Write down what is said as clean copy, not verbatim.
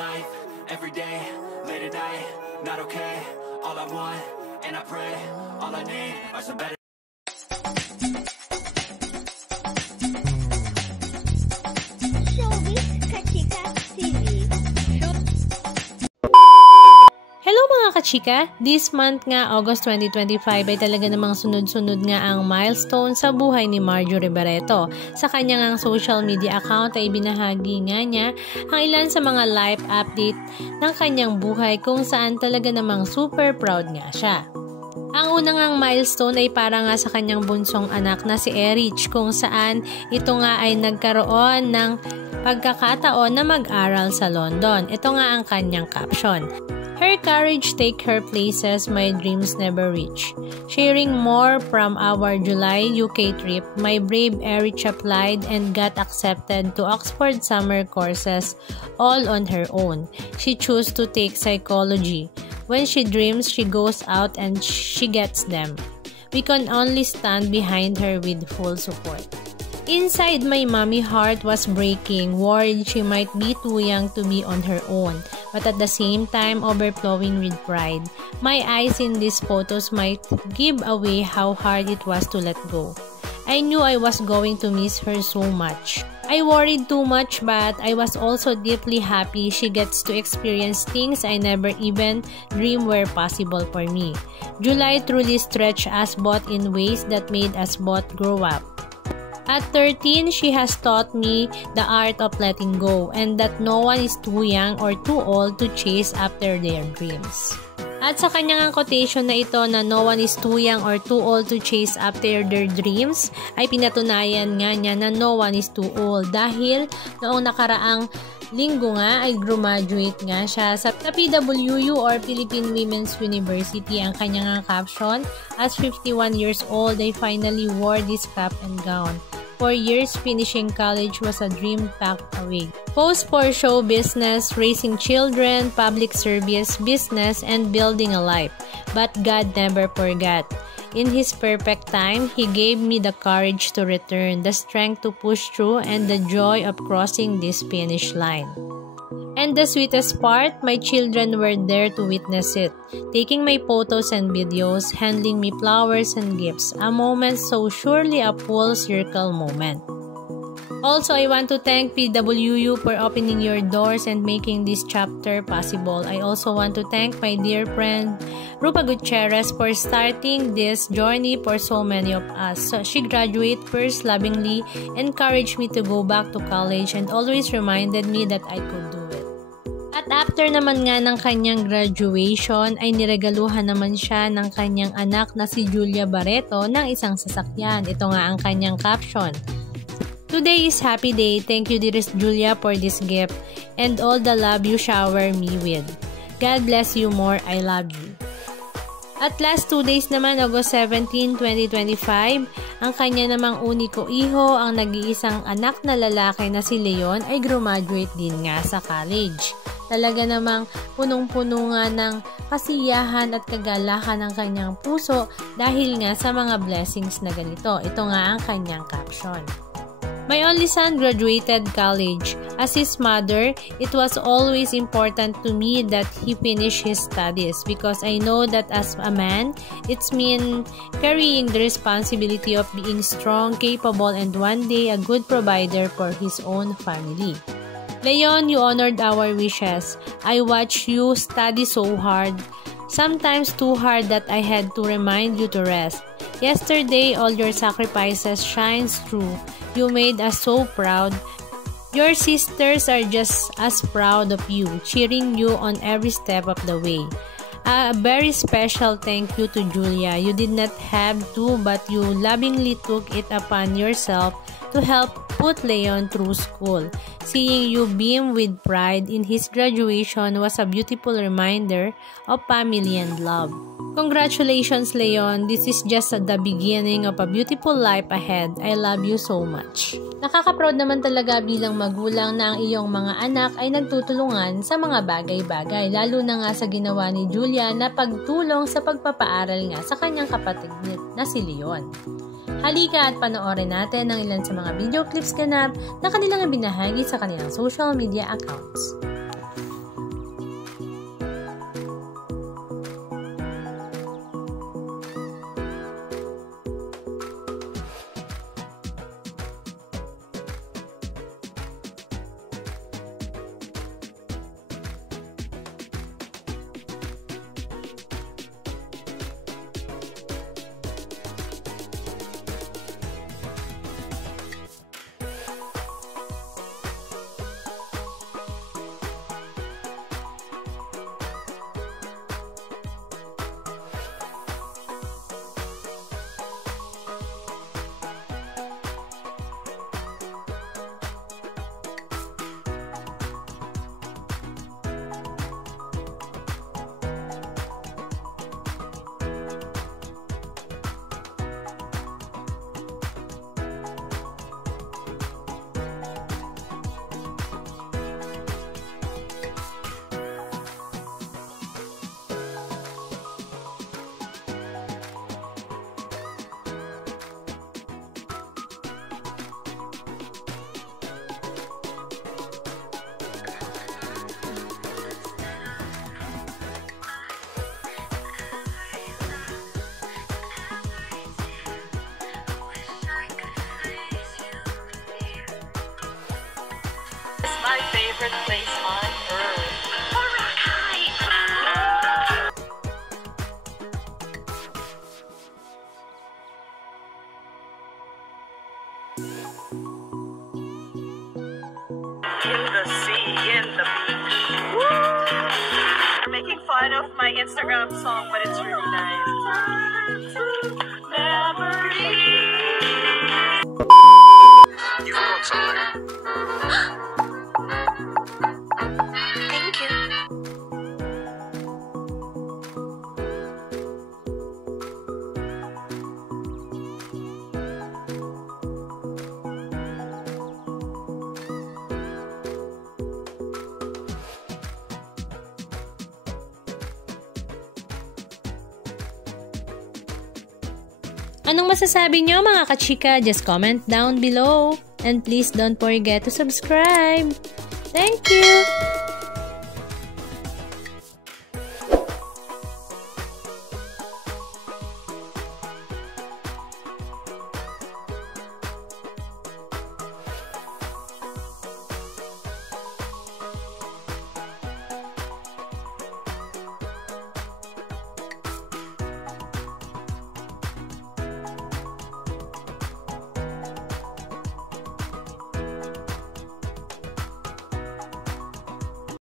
life, every day, late at night, not okay. All I want, and I pray, all I need are some better. Hello mga kachika! This month nga, August 2025, ay talaga namang sunod-sunod nga ang milestone sa buhay ni Marjorie Barreto. Sa kanyang social media account ay binahagi nga niya ang ilan sa mga life update ng kanyang buhay kung saan talaga namang super proud nga siya. Ang unang ngang milestone ay para nga sa kanyang bunsong anak na si Erich kung saan ito nga ay nagkaroon ng pagkakataon na mag-aral sa London. Ito nga ang kanyang caption. Her courage take her places my dreams never reach. Sharing more from our July UK trip, my brave Erich applied and got accepted to Oxford summer courses all on her own. She chose to take psychology. When she dreams, she goes out and she gets them. We can only stand behind her with full support. Inside, my mommy heart was breaking, worried she might be too young to be on her own, but at the same time overflowing with pride. My eyes in these photos might give away how hard it was to let go. I knew I was going to miss her so much. I worried too much, but I was also deeply happy she gets to experience things I never even dreamed were possible for me. July truly stretched us both in ways that made us both grow up. At 13, she has taught me the art of letting go and that no one is too young or too old to chase after their dreams. At sa kanyang quotation na ito na no one is too young or too old to chase after their dreams, ay pinatunayan nga niya na no one is too old dahil noong nakaraang linggo nga ay graduate nga siya sa PWU or Philippine Women's University. Ang kanyang caption, as 51 years old, I finally wore this cap and gown. 4 years finishing college was a dream packed away. Post for show business, raising children, public service, business, and building a life. But God never forgot. In His perfect time, He gave me the courage to return, the strength to push through, and the joy of crossing this finish line. And the sweetest part, my children were there to witness it, taking my photos and videos, handing me flowers and gifts, a moment so surely a full circle moment. Also, I want to thank PWU for opening your doors and making this chapter possible. I also want to thank my dear friend Rupa Gutierrez for starting this journey for so many of us. So, she graduated first, lovingly encouraged me to go back to college and always reminded me that I could do it. At after naman nga ng kanyang graduation ay niregaluhan naman siya ng kanyang anak na si Julia Barreto ng isang sasakyan. Ito nga ang kanyang caption. Today is happy day. Thank you dearest Julia for this gift and all the love you shower me with. God bless you more. I love you. At last 2 days naman, August 17, 2025, ang kanya namang uniko iho, ang nag-iisang anak na lalaki na si Leon ay graduate din nga sa college. Talaga namang punong-puno nga ng kasiyahan at kagalahan ng kanyang puso dahil nga sa mga blessings na ganito. Ito nga ang kanyang caption. My only son graduated college. As his mother, it was always important to me that he finish his studies because I know that as a man, it's mean carrying the responsibility of being strong, capable, and one day a good provider for his own family. Leon, you honored our wishes. I watched you study so hard, sometimes too hard that I had to remind you to rest. Yesterday, all your sacrifices shines through. You made us so proud. Your sisters are just as proud of you, cheering you on every step of the way. A very special thank you to Julia. You did not have to, but you lovingly took it upon yourself to help put Leon through school. Seeing you beam with pride in his graduation was a beautiful reminder of family and love. Congratulations, Leon. This is just the beginning of a beautiful life ahead. I love you so much. Nakaka-proud naman talaga bilang magulang na ang iyong mga anak ay nagtutulungan sa mga bagay-bagay, lalo na nga sa ginawa ni Julia na pagtulong sa pagpapaaral nga sa kanyang kapatid na si Leon. Halika at panoorin natin ang ilan sa mga video clips ganap na kanilang ibinahagi sa kanilang social media accounts. favorite place on earth? Boracay! In the sea, in the beach. Woo! You're making fun of my Instagram song, but it's really nice. You forgot something. Thank you. Anong masasabi nyo mga kachika? Just comment down below. And please don't forget to subscribe. Thank you!